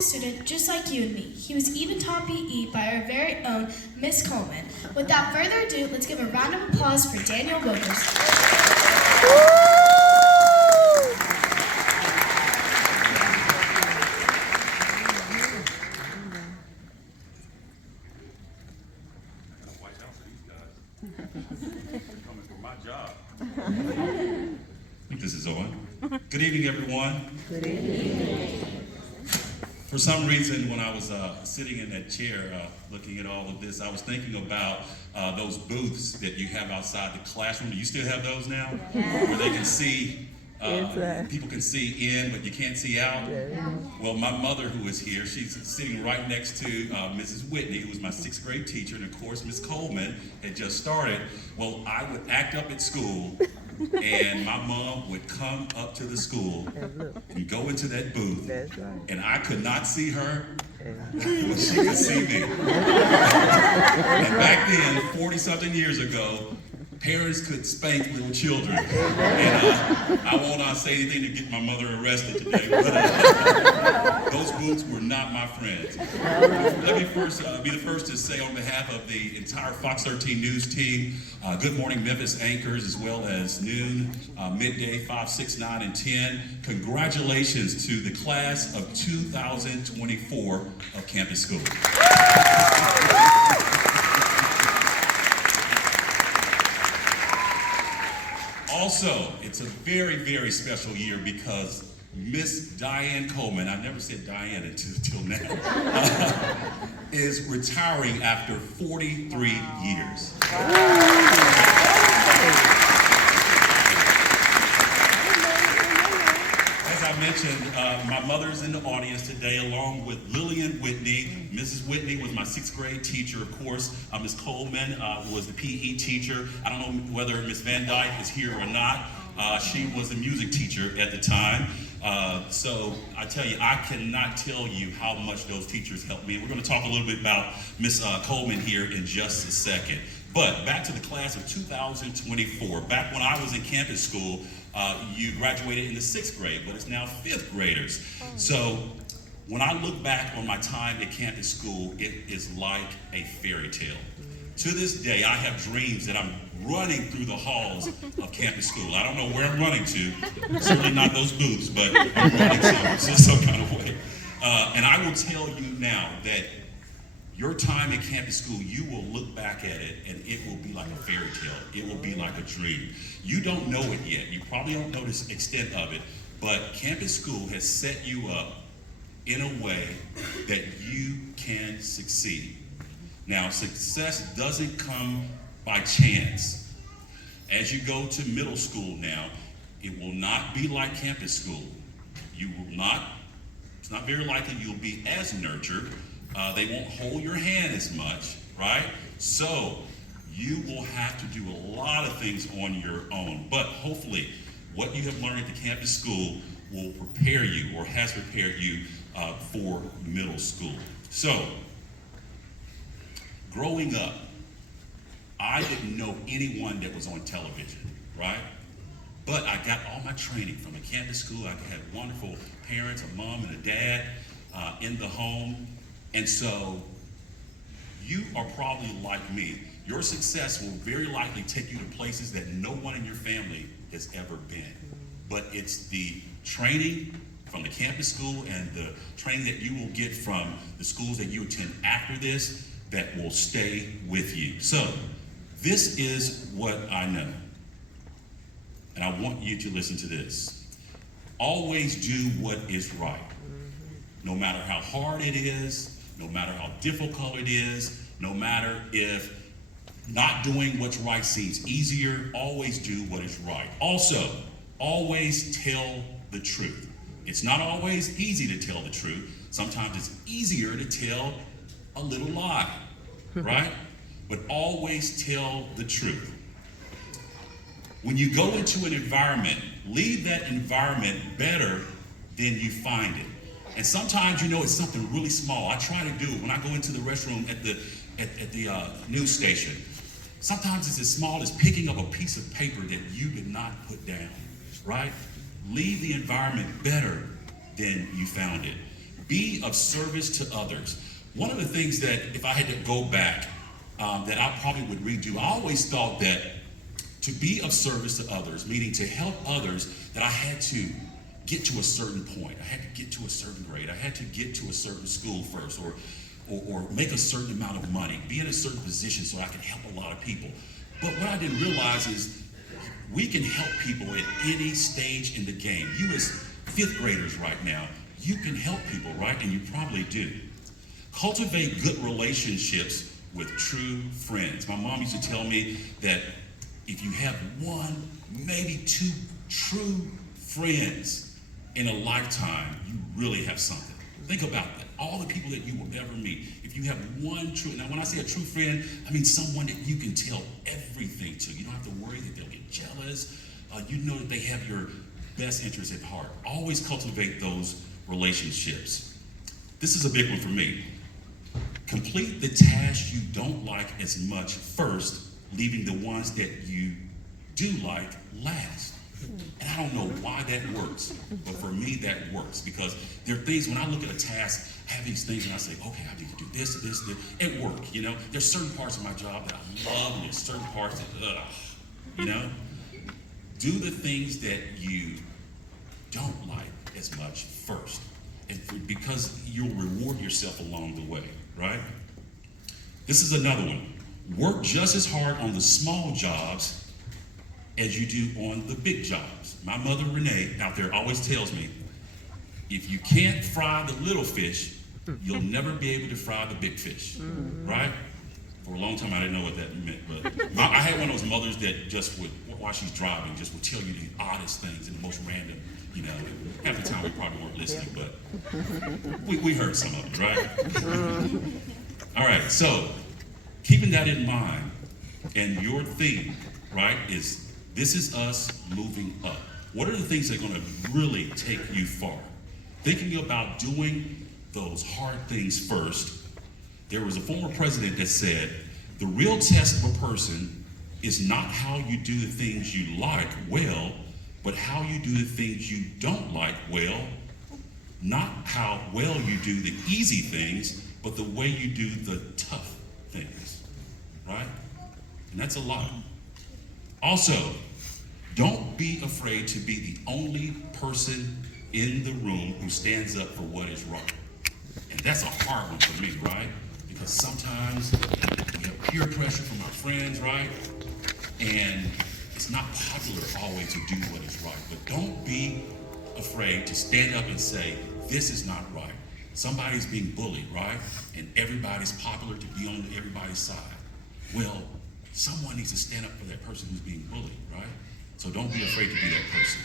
Student just like you and me. He was even taught PE by our very own Miss Coleman. Without further ado, let's give a round of applause for Daniel Wilkers. Watch out for these guys. Coming for my job. I think this is on. Good evening, everyone. Good evening. For some reason, when I was sitting in that chair looking at all of this, I was thinking about those booths that you have outside the classroom. Do you still have those now? Where they can see, people can see in, but you can't see out? Well, my mother, who is here, she's sitting right next to Mrs. Whitney, who was my 6th grade teacher, and of course, Miss Coleman had just started. Well, I would act up at school, and my mom would come up to the school and go into that booth, and I could not see her, but she could see me. And back then, 40-something years ago, parents could spank little children. And I won't say anything to get my mother arrested today, but those booths were not my friends. Let me first be the first to say on behalf of the entire Fox 13 News team, Good Morning Memphis anchors, as well as Noon, Midday, 5, 6, 9, and 10, congratulations to the class of 2024 of Campus School. Also, it's a very, very special year because Miss Diane Coleman, I never said Diane until now, is retiring after 43 years. As I mentioned, my mother's in the audience today, along with Lillian Whitney. Mrs. Whitney was my 6th grade teacher, of course. Miss Coleman was the PE teacher. I don't know whether Miss Van Dyke is here or not. She was a music teacher at the time. So I tell you, I cannot tell you how much those teachers helped me. We're going to talk a little bit about Miss Coleman here in just a second. But back to the class of 2024. Back when I was in campus school, you graduated in the 6th grade, but it's now 5th graders. So when I look back on my time at campus school, it is like a fairy tale. To this day, I have dreams that I'm running through the halls of campus school. I don't know where I'm running to, certainly not those booths, but I'm running some kind of way. And I will tell you now that your time at campus school, you will look back at it and it will be like a fairy tale. It will be like a dream. You don't know it yet. You probably don't know the extent of it, but campus school has set you up in a way that you can succeed. Now, success doesn't come by chance. As you go to middle school now, it will not be like campus school. You will not, it's not very likely you'll be as nurtured. They won't hold your hand as much, right? So you will have to do a lot of things on your own. But hopefully, what you have learned at the campus school will prepare you or has prepared you for middle school. So, growing up, I didn't know anyone that was on television, right? But I got all my training from a campus school. I had wonderful parents, a mom and a dad in the home. And so you are probably like me. Your success will very likely take you to places that no one in your family has ever been. But it's the training from the campus school and the training that you will get from the schools that you attend after this that will stay with you. So this is what I know. And I want you to listen to this. Always do what is right. No matter how hard it is, no matter how difficult it is, no matter if not doing what's right seems easier, always do what is right. Also, always tell the truth. It's not always easy to tell the truth. Sometimes it's easier to tell a little lie, right? But always tell the truth. When you go into an environment, leave that environment better than you find it. And sometimes, you know, it's something really small. I try to do it when I go into the restroom at the news station. Sometimes it's as small as picking up a piece of paper that you did not put down, right? Leave the environment better than you found it. Be of service to others. One of the things that, if I had to go back, that I probably would redo, I always thought that to be of service to others, meaning to help others, that I had to get to a certain point. I had to get to a certain grade. I had to get to a certain school first, or make a certain amount of money, be in a certain position so I could help a lot of people. But what I didn't realize is we can help people at any stage in the game. You as fifth graders right now, you can help people, right? And you probably do. Cultivate good relationships with true friends. My mom used to tell me that if you have one, maybe two true friends in a lifetime, you really have something. Think about that. All the people that you will ever meet. If you have one true, now when I say a true friend, I mean someone that you can tell everything to. You don't have to worry that they'll get jealous. You know that they have your best interests at heart. Always cultivate those relationships. This is a big one for me. Complete the tasks you don't like as much first, leaving the ones that you do like last. And I don't know why that works, but for me that works, because there are things, when I look at a task, I have these things and I say, okay, I need to do this, this, this, at work, you know? There's certain parts of my job that I love, and there's certain parts that, you know? Do the things that you don't like as much first, because you'll reward yourself along the way, right? This is another one. Work just as hard on the small jobs as you do on the big jobs. My mother, Renee, out there always tells me, if you can't fry the little fish, you'll never be able to fry the big fish, right? For a long time, I didn't know what that meant, but I had one of those mothers that just would, while she's driving, just would tell you the oddest things and the most random, you know. Half the time we probably weren't listening, but we heard some of it, right? All right, so keeping that in mind, and your theme, right, is this is us moving up. What are the things that are going to really take you far? Thinking about doing those hard things first. There was a former president that said, the real test of a person is not how you do the things you like well, but how you do the things you don't like well. Not how well you do the easy things, but the way you do the tough things, right? And that's a lot. Also, don't be afraid to be the only person in the room who stands up for what is right. And that's a hard one for me, right? Because sometimes we have peer pressure from our friends, right? And it's not popular always to do what is right. But don't be afraid to stand up and say, this is not right. Somebody's being bullied, right? And everybody's popular to be on everybody's side. Well, someone needs to stand up for that person who's being bullied, right? So don't be afraid to be that person.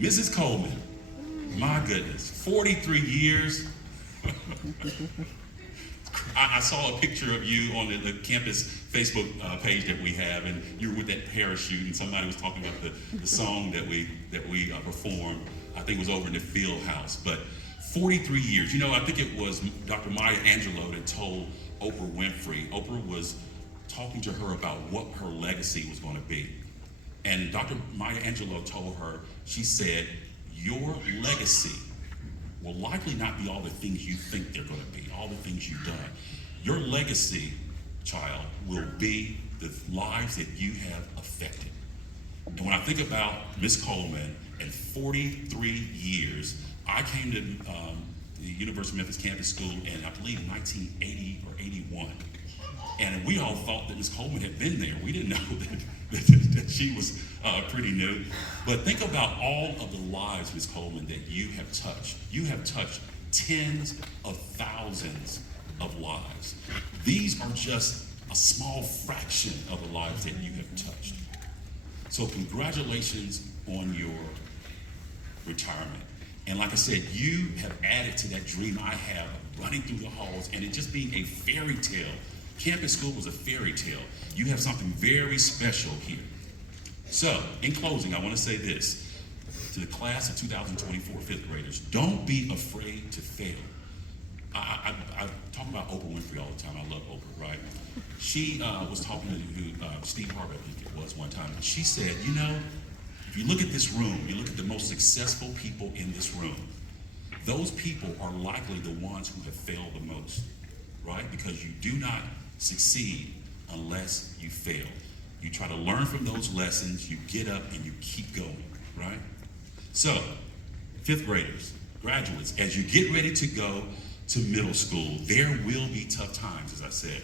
Mrs. Coleman, my goodness, 43 years. I saw a picture of you on the campus Facebook page that we have, and you were with that parachute, and somebody was talking about the song that we performed. I think it was over in the field house. But 43 years. You know, I think it was Dr. Maya Angelou that told Oprah Winfrey. Oprah was talking to her about what her legacy was going to be. And Dr. Maya Angelou told her, she said, your legacy will likely not be all the things you think they're going to be, all the things you've done. Your legacy, child, will be the lives that you have affected. And when I think about Miss Coleman and 43 years, I came to the University of Memphis Campus School in, I believe, 1980 or 81. And we all thought that Miss Coleman had been there. We didn't know that she was pretty new. But think about all of the lives, Miss Coleman, that you have touched. You have touched tens of thousands of lives. These are just a small fraction of the lives that you have touched. So congratulations on your retirement. And like I said, you have added to that dream I have of running through the halls and it just being a fairy tale. Campus school was a fairy tale. You have something very special here. So, in closing, I want to say this to the class of 2024 fifth graders. Don't be afraid to fail. I talk about Oprah Winfrey all the time. I love Oprah, right? She was talking to Steve Harvey, I think it was, one time. And she said, you know, if you look at this room, you look at the most successful people in this room, those people are likely the ones who have failed the most, right? Because you do not succeed unless you fail. You try to learn from those lessons, you get up and you keep going, right? So, fifth graders, graduates, as you get ready to go to middle school, there will be tough times, as I said.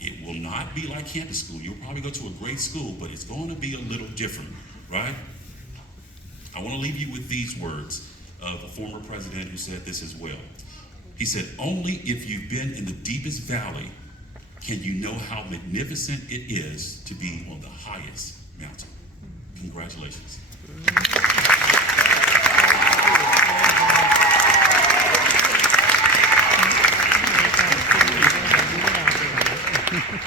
It will not be like campus school. You'll probably go to a great school, but it's going to be a little different, right? I want to leave you with these words of a former president who said this as well. He said, "Only if you've been in the deepest valley can you know how magnificent it is to be on the highest mountain." Congratulations.